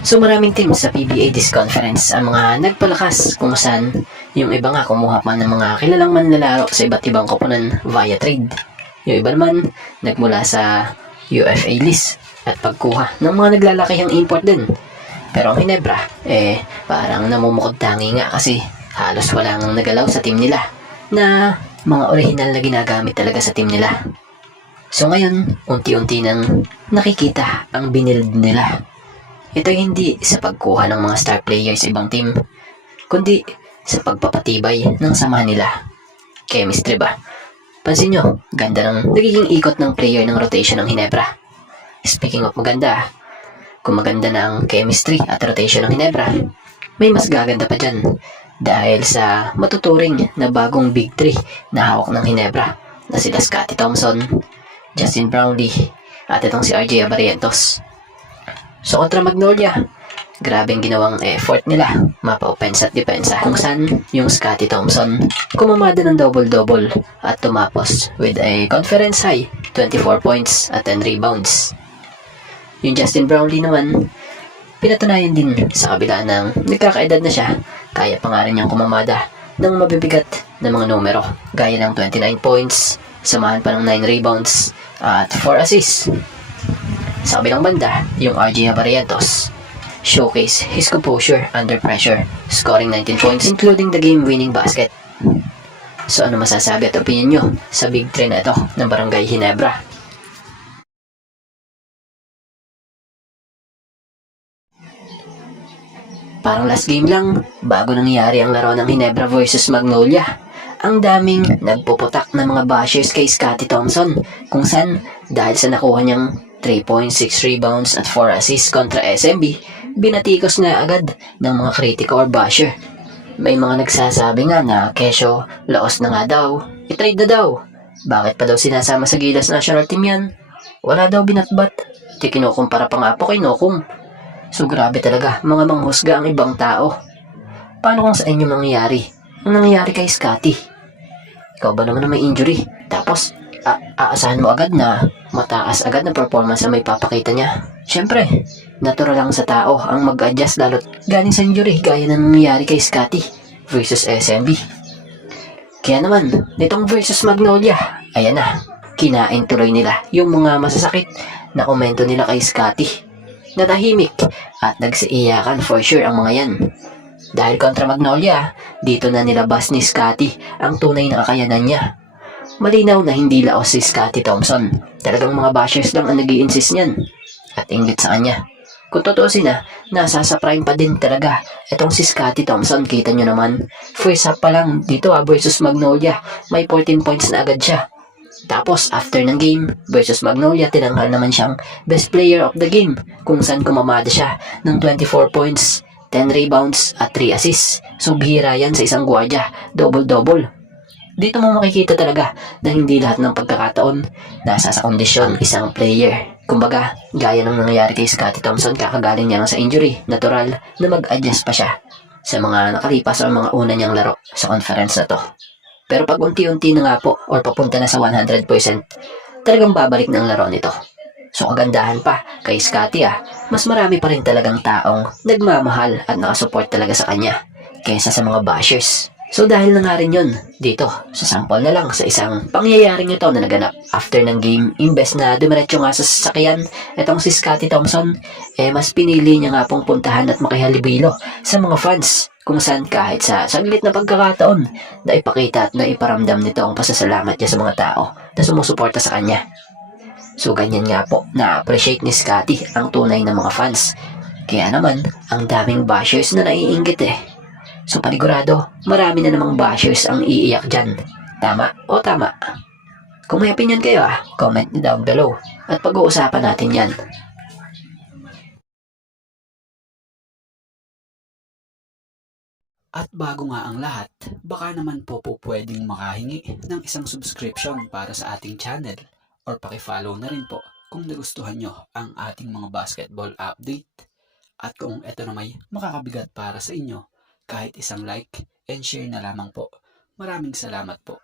So maraming team sa PBA Disc Conference ang mga nagpalakas kung saan yung iba nga kumuha pa ng mga kilalang manlalaro sa iba't ibang koponan via trade. Yung iba naman nagmula sa UFA list at pagkuha ng mga naglalakihang import din. Pero ang Hinebra, parang namumukod tangi nga kasi halos walang nagalaw sa team nila na mga original na ginagamit talaga sa team nila. So ngayon, unti-unti nang nakikita ang binild nila. Ito hindi sa pagkuha ng mga star players sa ibang team, kundi sa pagpapatibay ng samahan nila. Chemistry ba? Pansin nyo, ganda ng nagiging ikot ng player ng rotation ng Hinebra. Speaking of maganda, kung maganda na ang chemistry at rotation ng Hinebra, may mas gaganda pa dyan dahil sa matuturing na bagong big three na hawak ng Hinebra na sila Scottie Thompson, Justin Brownlee, at itong si RJ Barrientos. So kontra Magnolia, grabe ang ginawang effort nila, mapa-offense at depensa, kung saan yung Scottie Thompson kumamada ng double-double at tumapos with a conference high 24 points at 10 rebounds. Yung Justin Brownlee naman, pinatunayan din sa kabila ng nagkakaedad na siya, kaya pa nga rin niyang kumamada ng mabibigat na mga numero, gaya ng 29 points, samahan pa ng 9 rebounds at 4 assists. Sa kabilang banda, yung RJ Barrientos showcase his composure under pressure, scoring 19 points including the game-winning basket. So ano masasabi at opinion nyo sa big three na ito ng Barangay Hinebra? Parang last game lang, bago nangyari ang laro ng Hinebra versus Magnolia. Ang daming nagpuputak ng mga bashers kay Scottie Thompson, kung saan dahil sa nakuha niyang 3 points, 6 rebounds at 4 assists kontra SMB, binatikos nga agad ng mga kritiko or basher. May mga nagsasabi nga na kesyo, laos na nga daw, i-trade na daw. Bakit pa daw sinasama sa Gilas National Team yan? Wala daw binatbat. Di kinukumpara pa nga po kay Nokum. So grabe talaga, mga manghusga ang ibang tao. Paano kung sa inyo mangyayari? Ang nangyayari kay Scottie? Ikaw ba naman na may injury? Tapos, aasahan mo agad na mataas agad na performance na may papakita niya. Siyempre, natural lang sa tao ang mag-adjust lalo't galing sa injury gaya na nangyayari kay Scottie versus SMB. Kaya naman, nitong versus Magnolia, ayan na, kinain tuloy nila yung mga masasakit na komento nila kay Scottie. Natahimik at nagsiiyakan for sure ang mga yan. Dahil kontra Magnolia, dito na nilabas ni Scottie ang tunay na kakayanan niya. Malinaw na hindi laos si Scottie Thompson. Talagang mga bashers lang ang nag-i-insist niyan at inggit sa kanya. Kung tutuusin na, nasa sa prime pa din talaga itong si Scottie Thompson. Kita nyo naman, first half pa lang dito versus Magnolia, may 14 points na agad siya. Tapos after ng game versus Magnolia, tinanghal naman siyang best player of the game, kung saan kumamada siya ng 24 points, 10 rebounds at 3 assists. So bihira yan sa isang gwardiya, double-double. Dito mo makikita talaga na hindi lahat ng pagkakataon nasa sa kondisyon isang player. Kumbaga, gaya ng nangyayari kay Scottie Thompson, kakagaling niya lang sa injury, natural na mag-adjust pa siya sa mga nakalipas o mga una niyang laro sa conference na to. Pero pag unti-unti na nga po or papunta na sa 100%, talagang babalik ng laro nito. So kagandahan pa kay Scottie, mas marami pa rin talagang taong nagmamahal at nakasupport talaga sa kanya kaysa sa mga bashers. So dahil na nga rin yun, dito, sa sample na lang sa isang pangyayaring ito na naganap after ng game, imbes na dumiretso nga sa sasakyan, itong si Scottie Thompson, mas pinili niya nga pong puntahan at makihalibilo sa mga fans, kung saan kahit sa saglit na pagkakataon, na ipakita at na iparamdam nito ang pasasalamat niya sa mga tao na sumusuporta sa kanya. So ganyan nga po, na-appreciate ni Scottie ang tunay na mga fans. Kaya naman, ang daming bashers na naiinggit So panigurado, marami na namang bashers ang iiyak dyan. Tama o tama? Kung may opinion kayo comment nyo down below at pag-uusapan natin yan. At bago nga ang lahat, baka naman po pwedeng makahingi ng isang subscription para sa ating channel or pakifollow na rin po kung nagustuhan nyo ang ating mga basketball update. At kung ito na may makakabigat para sa inyo, kahit isang like and share na lamang po. Maraming salamat po.